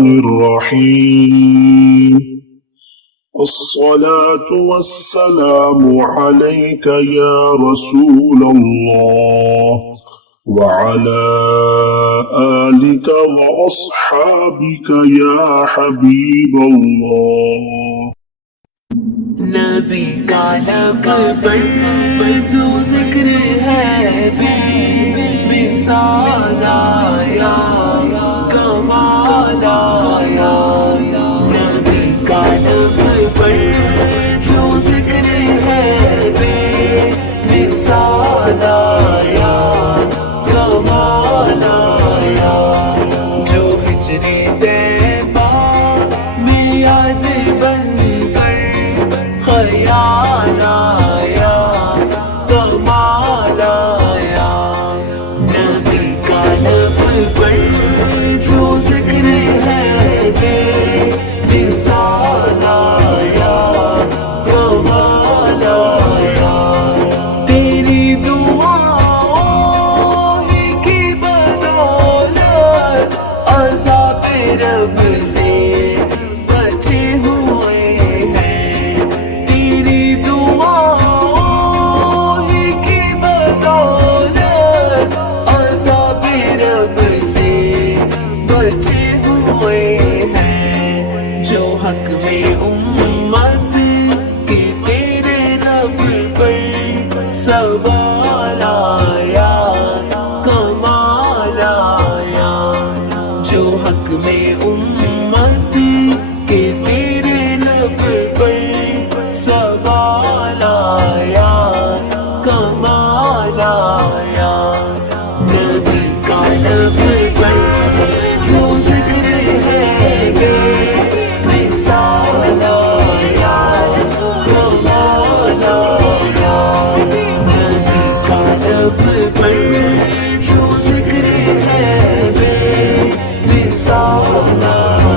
الرحيم الصلاة والسلام عليك يا رسول الله وعلى آلك وأصحابك يا حبيب الله نبی کا لب پر جو ذکر ہے مثال آیا کمال آیا نبی کا لب پر جو ذکر ہے مثال آیا کمال آیا جو ہجری طیبہ میں یاد بن خیال آیا کمال آیا نبی کا لب پر جو ذکر ہے مثال آیا کمال آیا تیری دعاؤں ہی کی بدولت عذاب رب سے بچے ہوئے بچے ہوئے ہیں جو حق میں امت کے تیرے لب پر سوال آیا کمال آیا جو حق میں امت کے تیرے لب پر سوال آیا کمال آیا نبی کا لب پر جو ذکر ہے مثال آیا کمال آیا نبی کا لب پر جو ذکر ہے مثال آیا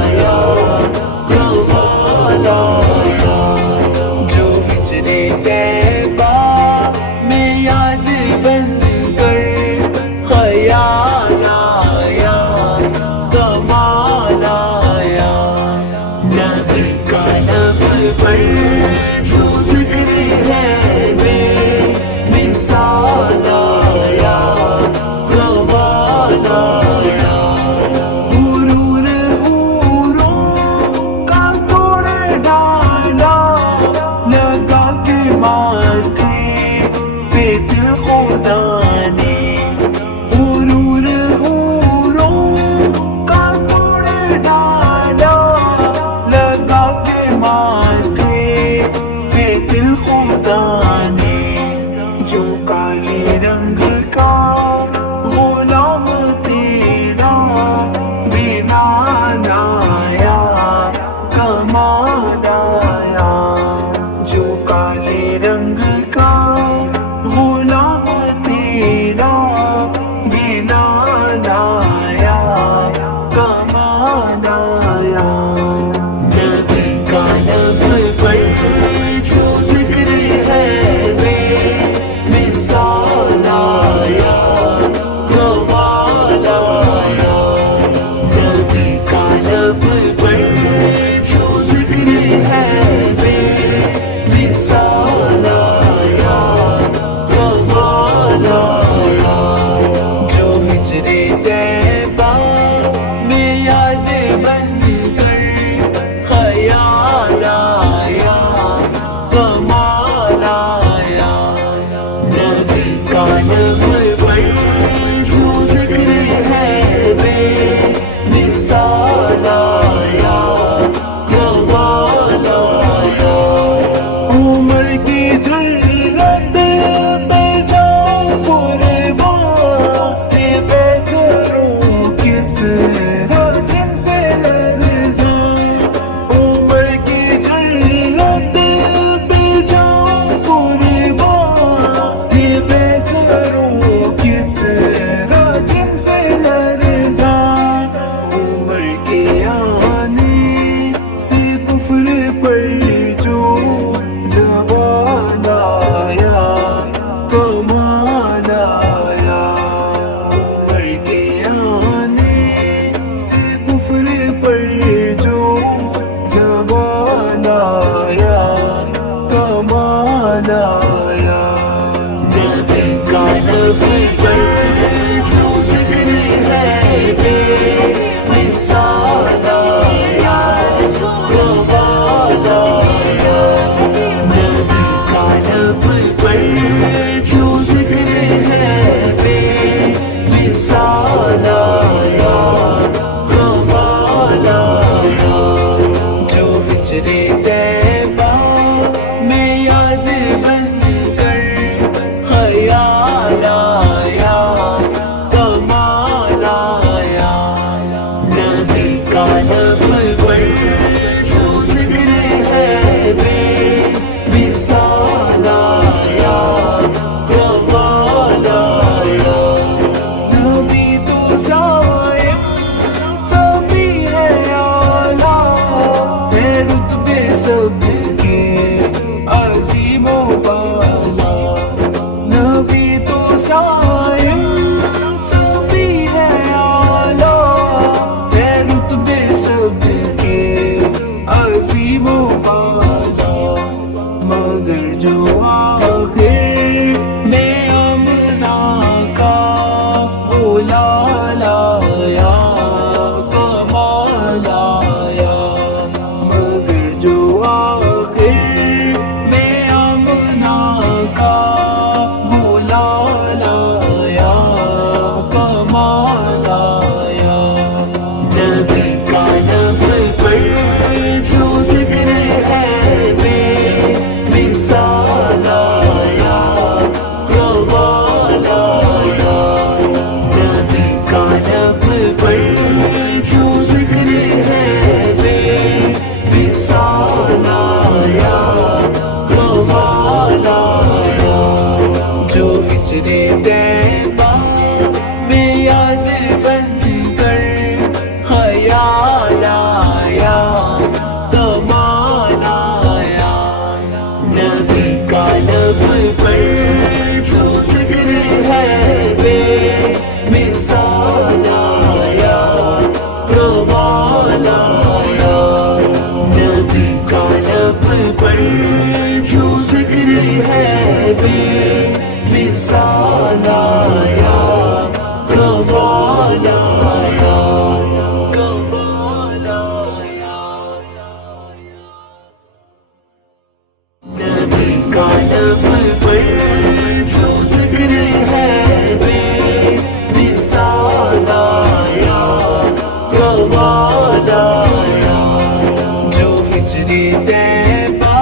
میری طیبہ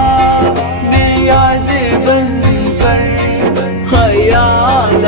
میری یاد بن کر خیال